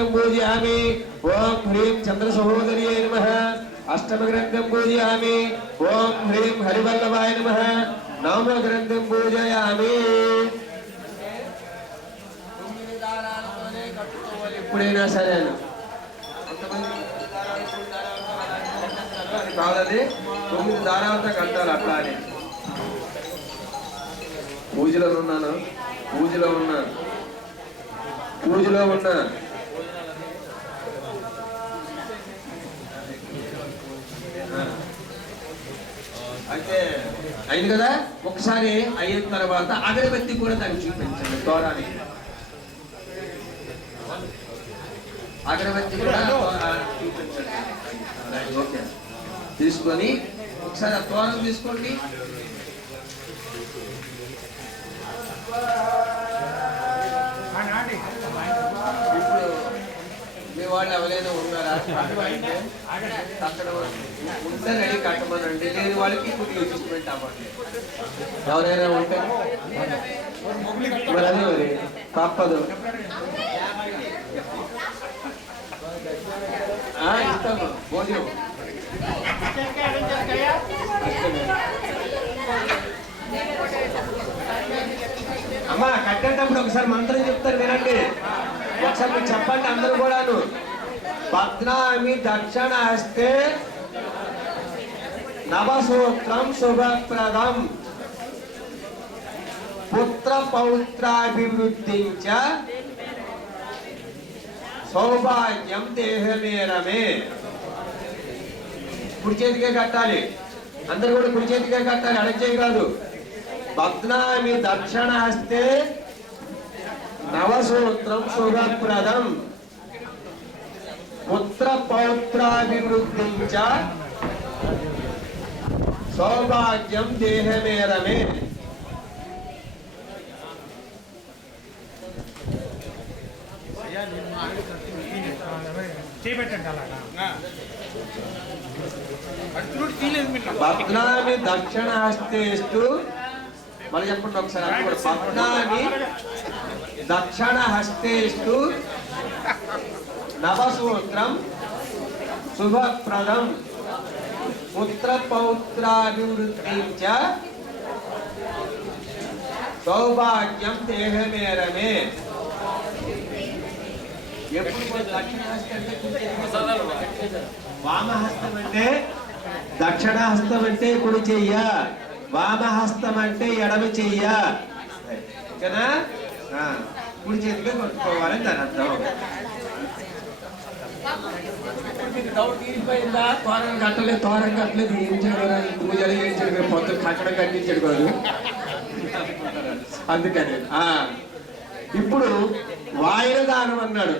ग्रंथम पूजयामि। ओम ह्रीं चंद्र सहोदर्यै नमः। अष्टम ग्रंथम पूजयामि। ओम ह्रीं हरिवल्लभाय नमः। नवम ग्रंथम पूजयामि। ఇప్పుడైనా సరే కాదది 9 దారాలతో కట్టాలి అట్లా అని. పూజలో ఉన్నాను, పూజలో ఉన్నా, పూజలో ఉన్నా. అయితే అయింది కదా. ఒకసారి అయిన తర్వాత అగరబత్తి కూడా దాన్ని చూపించండి తోరాని. అగరబత్తి కూడా చూపించండి. ఓకే, తీసుకొని ఒకసారి ఆ తోరం తీసుకోండి. ఇప్పుడు మీ వాళ్ళు ఎవరైనా ఉన్నారా? అక్కడ ఉంటే రెడీ కట్టమనండి. లేని వాళ్ళకి ఇప్పుడు అడ్జస్ట్మెంట్ అవ్వండి. ఎవరైనా ఉంటే మరి అదే మరి తప్పదు. ఇస్తాము భోజనం. అమ్మా కట్టేటప్పుడు ఒకసారి మంత్రం చెప్తారు వినండి. ఒకసారి మీరు చెప్పండి అందరూ కూడాను. పద్నామి దక్షిణ హస్తే నవసూత్రం శుభప్రదం పుత్ర పౌత్రాభివృద్ధించ సౌభాగ్యం దేహమేరమే. కుడి చేతికే కట్టాలి. అందరూ కూడా కుడి చేతికే కట్టాలి, అడచేయి కాదు. పద్నామి దక్షిణ హస్తే నవసూత్రం శుభప్రదం పుత్ర పౌత్రాభివృద్ధించ సౌభాగ్యం దేహమేరమే. పద్నామి దక్షిణ హస్తేస్తు. మళ్ళీ చెప్పండి ఒకసారి. పద్నామి దక్షిణ హస్తేస్తు నవసూత్రం శుభప్రదం పుత్ర పౌత్రాభివృద్ధించ సౌభాగ్యం దేహమేరమే. వామహస్తం అంటే దక్షిణ హస్తం అంటే కుడి చెయ్య, వామహస్తం అంటే ఎడమ చెయ్య. ఓకేనా? కుడి చేతిగా కొట్టుకోవాలని దాని అర్థం. డౌట్ తీరిపోయిందా? తోరం కట్టలేదు, తోరం కట్టలేదు, ఏం చేయలేదు, పూజలు ఏం చేయలేదు, పొద్దున కట్టడం కట్టించాడు కాదు. అందుకని ఇప్పుడు వాయుల దానం అన్నాడు.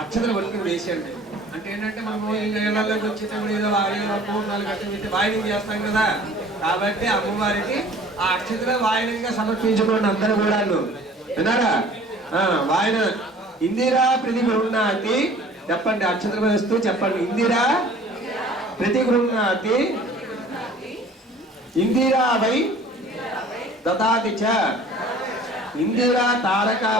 అక్షతలు పట్టుకుని వేసేయండి. అంటే ఏంటంటే మనము ఇళ్ళలోకి వచ్చేటప్పుడు ఏదో పూర్ణాలు కట్టి వాయినం చేస్తాం కదా. కాబట్టి అమ్మవారికి ఆ అక్షతలు వాయినంగా సమర్పించుకోండి అందరూ కూడా. విన్నారా? వాయన ఇందిరా ప్రతిగృహ్ణాతి చెప్పండి. అక్షతలు వేస్తూ చెప్పండి. ఇందిరా ప్రతిగృహ్ణాతి ఇందిరా వై దదాతి చ ఇందిరా తారకా